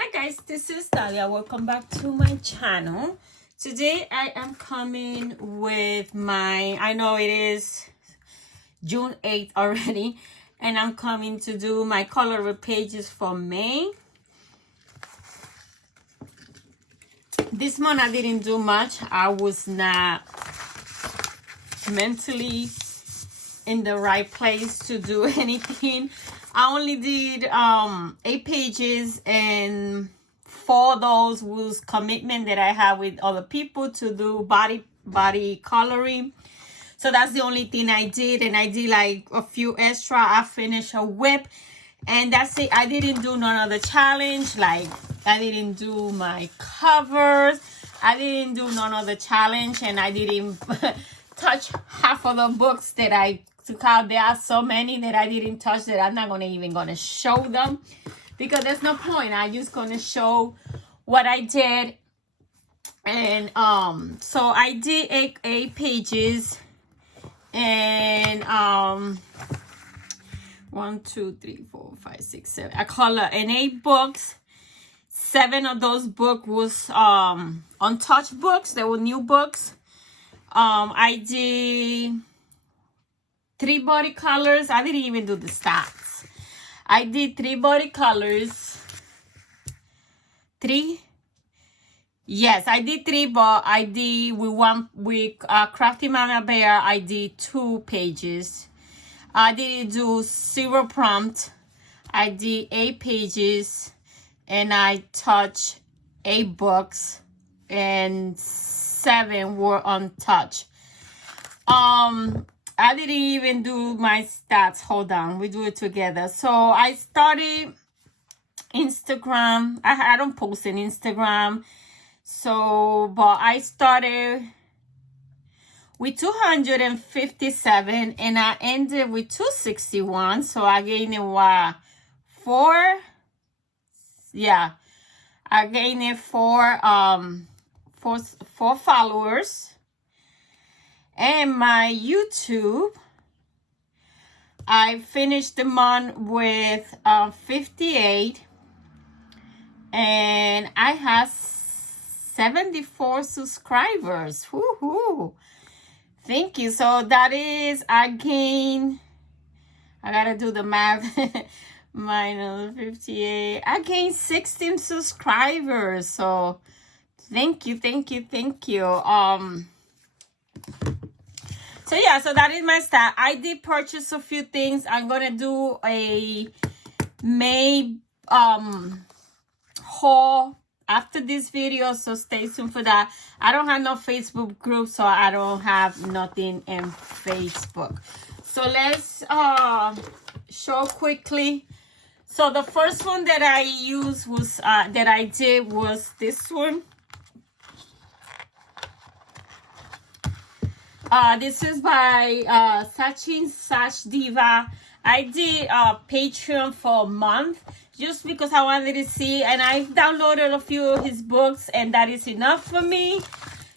Hi guys, this is Dalia. Welcome back to my channel. Today I am coming with I know it is June 8th already, and I'm coming to do my Colortube pages for May. This month I didn't do much. I was not mentally in the right place to do anything. I only did 8 pages, and 4 of those was commitment that I have with other people to do body coloring. So that's the only thing I did, and I did like a few extra. I finished a whip, and that's it. I didn't do none of the challenge. Like, I didn't do my covers. I didn't do none of the challenge, and I didn't touch half of the books that I took out. There are so many that I didn't touch that I'm not even gonna show them, because there's no point. I'm just gonna show what I did. And so I did 8 pages, and 1 2 3 4 5 6 7 I color in 8 books. 7 of those books was untouched books. They were new books. I did 3 body colors. I didn't even do the stats. I did 3 body colors. 3? Yes, I did 3, but I did with Crafty Mama Bear, I did 2 pages. I didn't do 0 prompt. I did 8 pages, and I touched 8 books, and 7 were untouched. I didn't even do my stats. Hold on, we do it together. So I started Instagram. I don't post in Instagram. So, but I started with 257, and I ended with 261. So I gained it 4. Yeah, I gained it 4 followers. And my YouTube, I finished the month with 58, and I have 74 subscribers. Woohoo! Thank you. So that is, I gotta do the math. Minus 58. I gained 16 subscribers. So thank you. So yeah, so that is my stat. I did purchase a few things. I'm gonna do a May haul after this video, so stay tuned for that. I don't have no Facebook group, so I don't have nothing in Facebook. So let's show quickly. So the first one that I used was was this one. This is by Sachin Sash Diva. I did Patreon for a month just because I wanted to see, and I downloaded a few of his books, and that is enough for me.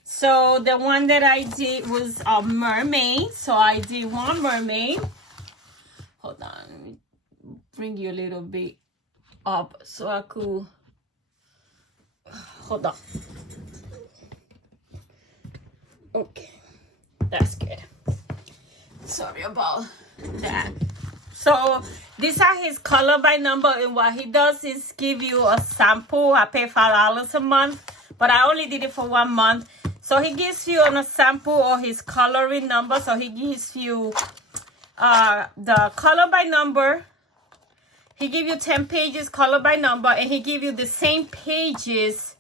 So the one that I did was a mermaid. So I did 1 mermaid. Hold on, let me bring you a little bit up so I could. Hold on. Okay. That's good. Sorry about that. So these are his color by number, and what he does is give you a sample. I pay $5 a month, but I only did it for 1 month. So he gives you a sample of his coloring number. So he gives you the color by number. He gives you 10 pages color by number, and he gives you the same pages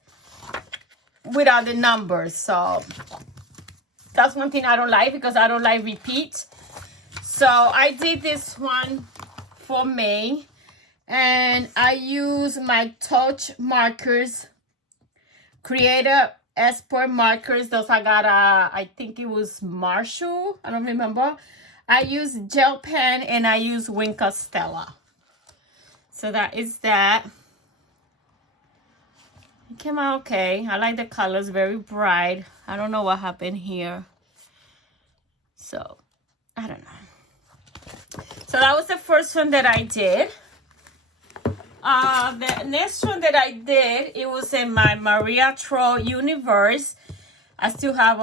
without the numbers. So that's one thing I don't like, because I don't like repeat. So I did this one for May, and I use my touch markers, Creator Expert markers. Those I got, I think it was Marshall. I don't remember. I use gel pen, and I use Wink Stella. So that is that. It came out okay. I like the colors, very bright. I don't know what happened here. So, I don't know. So that was the first one that I did. The next one that I did, it was in my Maria Tro universe. I still have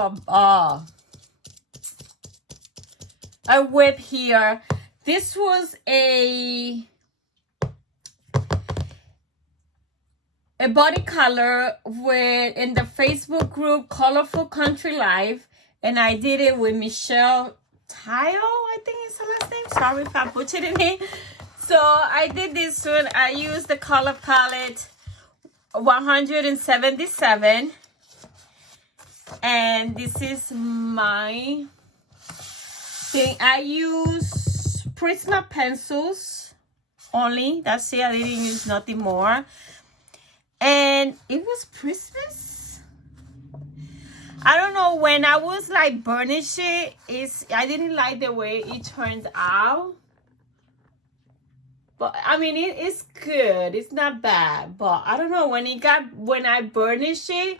a whip here. This was a body color in the Facebook group Colorful Country Life, and I did it with Michelle Tile, I think is her last name. Sorry if I butchered it. So I did this one. I used the color palette 177, and this is my thing. I use Prisma pencils only. That's it. I didn't use nothing more. And it was Christmas. I don't know, when I was like burnish it, I didn't like the way it turned out. But I mean, it's good. It's not bad. But I don't know, when I burnished it,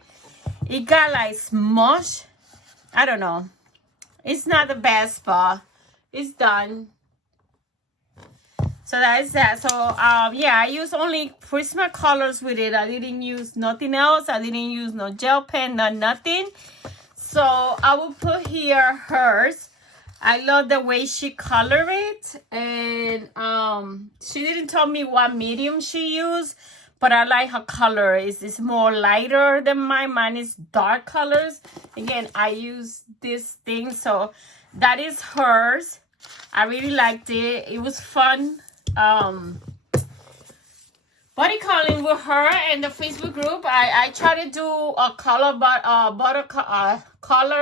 it got like smushed. I don't know. It's not the best, but it's done. So that is that. So yeah, I use only Prisma colors with it. I didn't use nothing else. I didn't use no gel pen, nothing. So I will put here hers. I love the way she colored it, and she didn't tell me what medium she used, but I like her color. It's more lighter than mine. Mine is dark colors. Again, I use this thing, so that is hers. I really liked it. It was fun. Body calling with her in the Facebook group. I try to do a color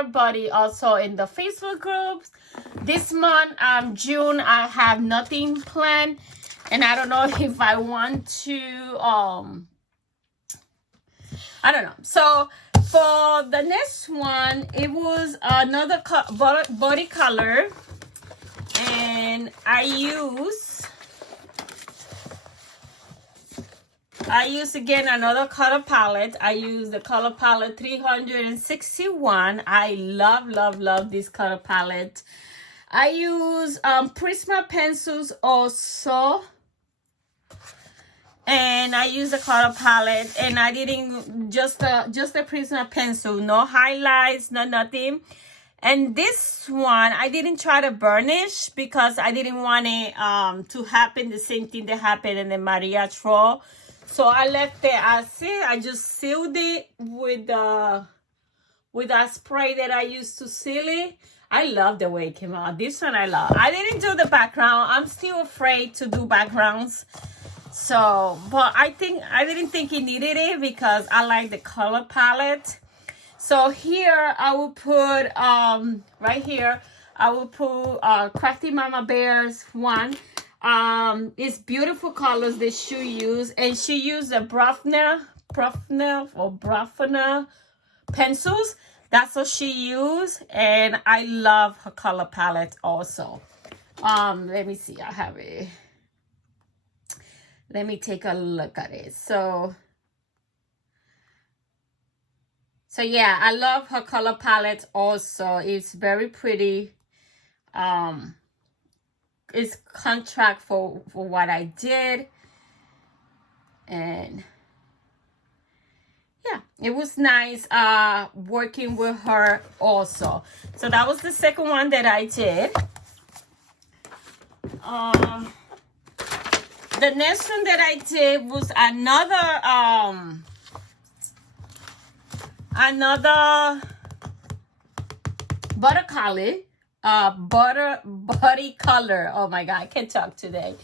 body also in the Facebook groups. This month, June, I have nothing planned, and I don't know if I want to. I don't know. So for the next one, it was another body color, and I use again another color palette. I use the color palette 361. I love this color palette. I use Prisma pencils also, and I use the color palette, and I didn't just a Prisma pencil, no highlights, no nothing. And this one, I didn't try to burnish because I didn't want it to happen the same thing that happened in the Maria Tro. So I left it as it. I just sealed it with that spray that I used to seal it. I love the way it came out. This one I love. I didn't do the background. I'm still afraid to do backgrounds. So, but I didn't think it needed it because I like the color palette. So here I will put, right here, I will put Crafty Mama Bear's one. It's beautiful colors that she used, and she used the Brafna pencils. That's what she used, and I love her color palette also. Let me see, I have it. Let me take a look at it. So yeah, I love her color palette also. It's very pretty. It's contract for what I did, and yeah, it was nice working with her also. So that was the second one that I did. The next one that I did was another body color. Oh my god, I can't talk today.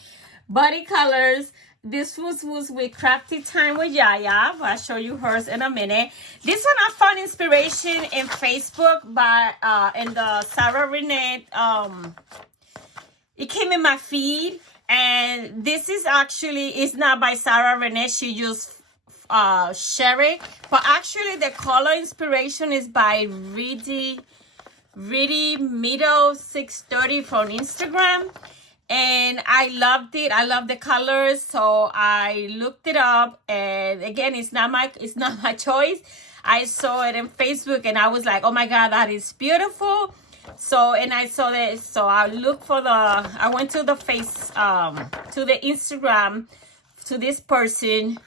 Body colors. This was with Crafty Time with Yaya. I'll show you hers in a minute. This one I found inspiration in Facebook by in the Sarah Renee. It came in my feed, and this is actually, it's not by Sarah Renee. She just share it, but actually the color inspiration is by Really Middle 630 from Instagram, and I loved it. I love the colors, so I looked it up, and again, it's not my choice. I saw it in Facebook, and I was like, oh my god, that is beautiful. So, and I saw that, so I went to the Instagram to this person,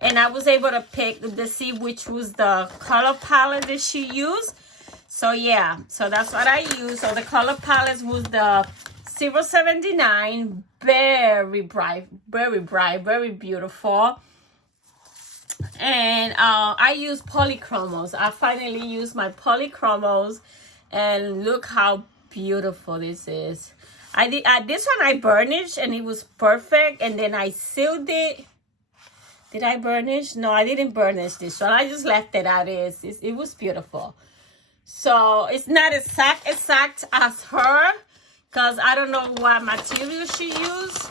and I was able to pick to see which was the color palette that she used. So yeah, so that's what I used. So the color palette was the 079, very bright, very beautiful. And I use polychromos. I finally used my polychromos, and look how beautiful this is. I did this one I burnished, and it was perfect, and then I sealed it. Did I burnish? No, I didn't burnish this one. I just left it as is. It was beautiful. So it's not exact as her, because I don't know what material she used,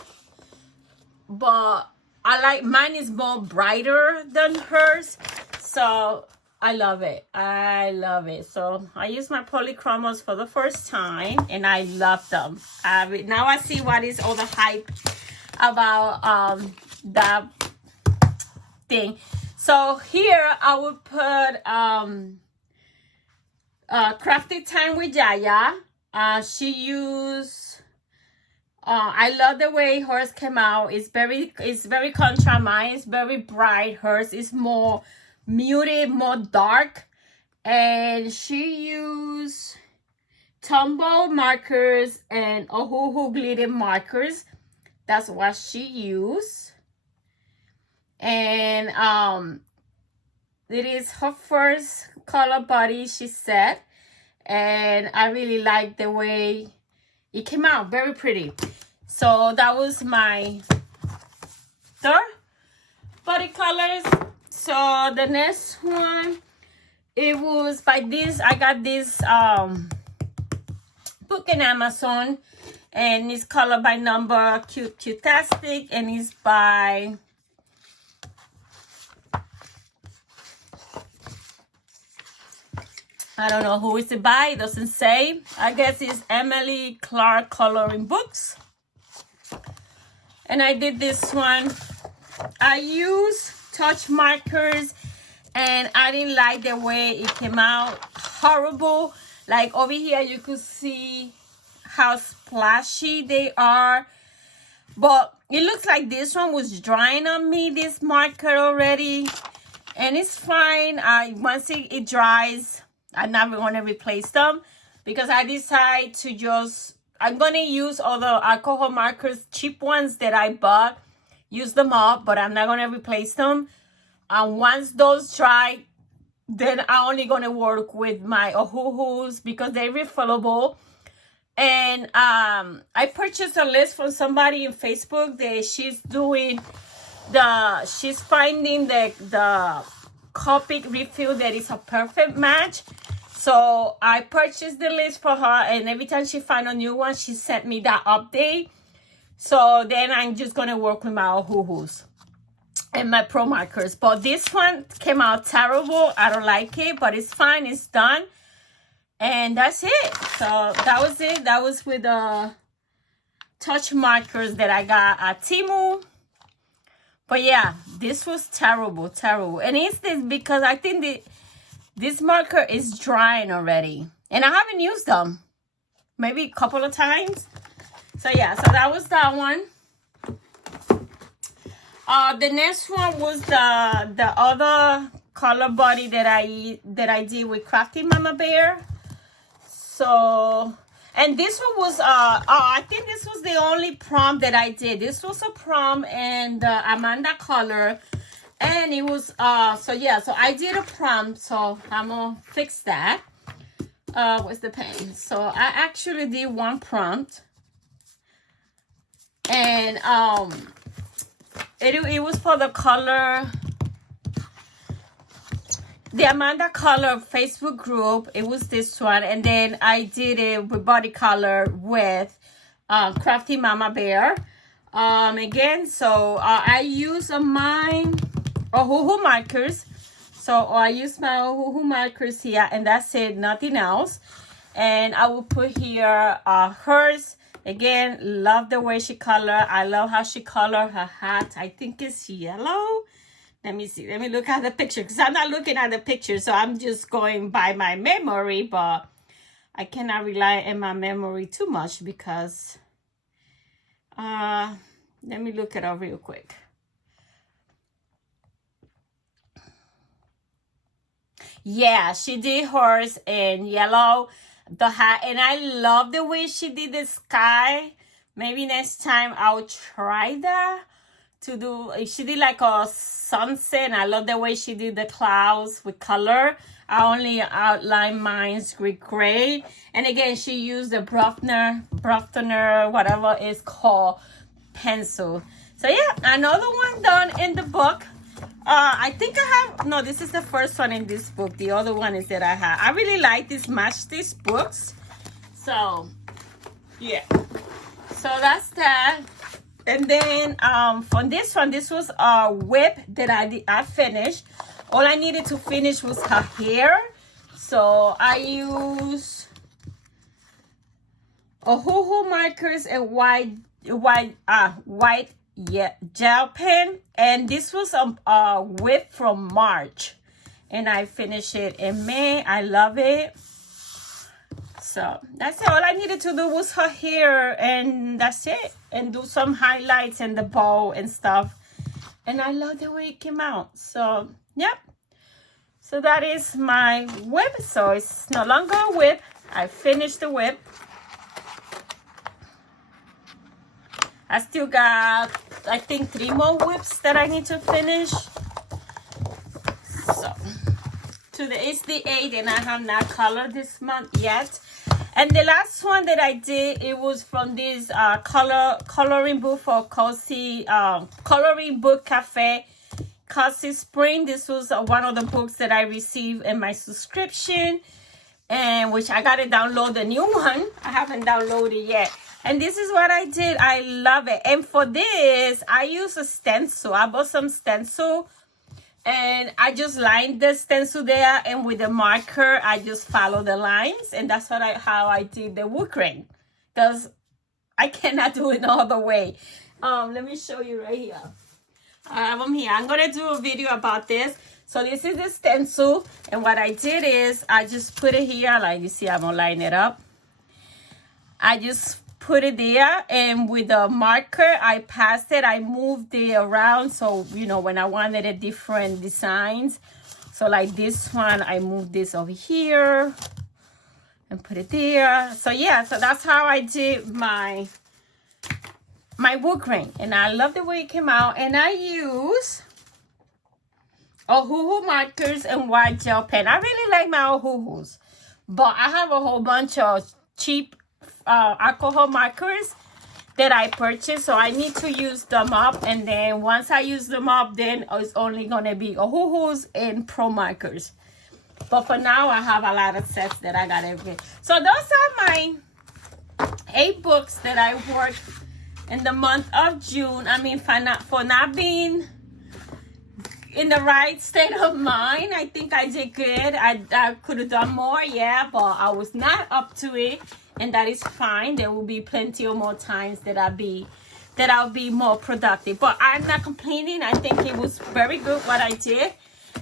but I like mine is more brighter than hers, so I love it. So I used my polychromos for the first time, and I love them. Now I see what is all the hype about that thing. So here I would put Crafty Time with Yaya. She used I love the way hers came out. It's very contrast. Mine is very bright. Hers is more muted, more dark. And she used Tombow markers and Ohuhu glitter markers. That's what she used. And it is her first color body, she said, and I really like the way it came out. Very pretty. So that was my third body colors. So the next one, it was by this. I got this book in Amazon, and it's color by number, Cutastic, and it's by I don't know who is it by. It doesn't say. I guess it's Emily Clark Coloring Books. And I did this one. I used touch markers, and I didn't like the way it came out. Horrible. Like over here, you could see how splashy they are. But it looks like this one was drying on me, this marker already. And it's fine. Once it dries, I'm not going to replace them, because I decide to I'm going to use all the alcohol markers, cheap ones that I bought, use them up, but I'm not going to replace them. And once those dry, then I'm only going to work with my Ohuhus, because they're refillable. And I purchased a list from somebody in Facebook that she's finding the Copic refill that is a perfect match. So I purchased the list for her, and every time she finds a new one, she sent me that update. So then I'm just gonna work with my Ohuhus and my pro markers. But this one came out terrible. I don't like it, but it's fine. It's done, and that's it. So that was it. That was with the touch markers that I got at Temu. But yeah, this was terrible. And it's this because I think this marker is drying already. And I haven't used them. Maybe a couple of times. So yeah, so that was that one. The next one was the other color body that I did with Crafty Mama Bear. So, and this one was I think this was the only prompt that I did. This was a prompt in the Amanda color, and it was so yeah, so I did a prompt, so I'm gonna fix that. Where's the pen? So I actually did one prompt, and it was for the color, the Amanda Color Facebook group. It was this one, and then I did it with body color with Crafty Mama Bear. Again, so I use mine Ohuhu markers. So I use my Ohuhu markers here, and that's it, nothing else. And I will put here hers. Again, love the way she color. I love how she color her hat. I think it's yellow. Let me see. Let me look at the picture, because I'm not looking at the picture, so I'm just going by my memory, but I cannot rely on my memory too much, because Let me look it up real quick. Yeah, she did hers in yellow, the hat, and I love the way she did the sky. Maybe next time I'll try that to do. She did like a sunset, and I love the way she did the clouds with color. I only outline mine with gray, and again she used the Bruffner, whatever it's called, pencil. So yeah, another one done in the book. I think I have, no, this is the first one in this book. The other one is that I have. I really like these books. So, yeah. So that's that. And then from this one, this was a whip that I finished. All I needed to finish was her hair. So I used Ohuhu markers and white gel pen, and this was a whip from March, and I finished it in May. I love it. So that's it. All I needed to do was her hair, and that's it, and do some highlights and the bow and stuff, and I love the way it came out. So yep, so that is my whip. So it's no longer a whip. I finished the whip. I still got, I think, 3 more whips that I need to finish. So, today is the 8th, and I have not colored this month yet. And the last one that I did, it was from this coloring book for Cozy, Coloring Book Cafe, Cozy Spring. This was one of the books that I received in my subscription, and which I got to download the new one. I haven't downloaded yet. And this is what I did. I love it. And for this, I use a stencil. I bought some stencil, and I just lined the stencil there, and with the marker, I just follow the lines. And that's how I did the wood grain, because I cannot do it no other way. Let me show you right here. I have them here. I'm going to do a video about this. So this is the stencil, and what I did is I just put it here. Like you see, I'm going to line it up. I just put it there, and with the marker I passed it, I moved it around, so you know, when I wanted a different designs. So like this one, I moved this over here and put it there. So yeah, so that's how I did my wood grain, and I love the way it came out. And I use Ohuhu markers and white gel pen. I really like my Ohuhus, but I have a whole bunch of cheap alcohol markers that I purchased, so I need to use them up, and then once I use them up, then it's only gonna be Ohuhus and pro markers. But for now, I have a lot of sets that I got every. So those are my 8 books that I worked in the month of June. I mean, for not being in the right state of mind, I think I did good. I could have done more, yeah, but I was not up to it. And that is fine. There will be plenty of more times that I'll be more productive. But I'm not complaining. I think it was very good what I did.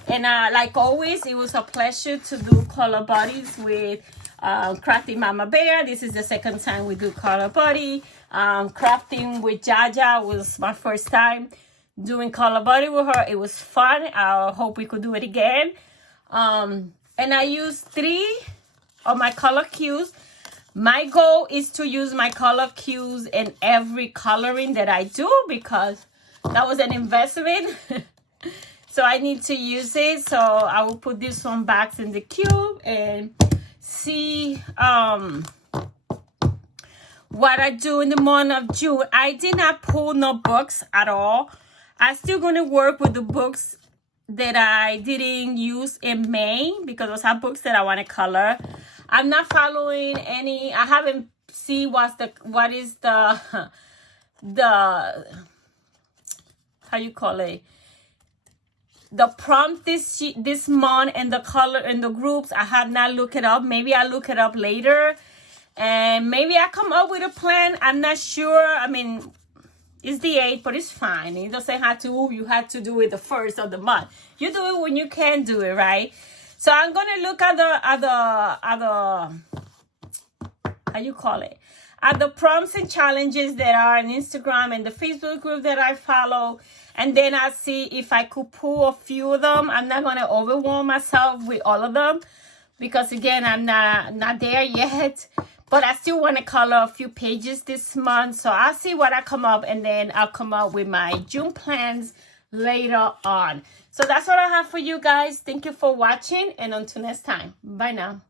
And like always, it was a pleasure to do color buddies with Crafty Mama Bear. This is the second time we do color buddy. Crafting with Jaja was my first time doing color buddy with her. It was fun. I hope we could do it again. And I used 3 of my color cues. My goal is to use my color cues in every coloring that I do, because that was an investment. So I need to use it. So I will put this one back in the cube and see what I do in the month of June. I did not pull no books at all. I'm still going to work with the books that I didn't use in May, because those are books that I want to color. I'm not following any. I haven't seen what is the how you call it, the prompt this month, and the color and the groups. I have not looked it up. Maybe I'll look it up later, and maybe I come up with a plan. I'm not sure. I mean, it's the 8th, but it's fine. It doesn't have to. You have to do it the 1st of the month. You do it when you can do it, right? So I'm gonna look at the how you call it, at the prompts and challenges that are on Instagram and the Facebook group that I follow. And then I'll see if I could pull a few of them. I'm not going to overwhelm myself with all of them because, again, I'm not there yet. But I still want to color a few pages this month. So I'll see what I come up, and then I'll come up with my June plans later on. So that's what I have for you guys. Thank you for watching, and until next time. Bye now.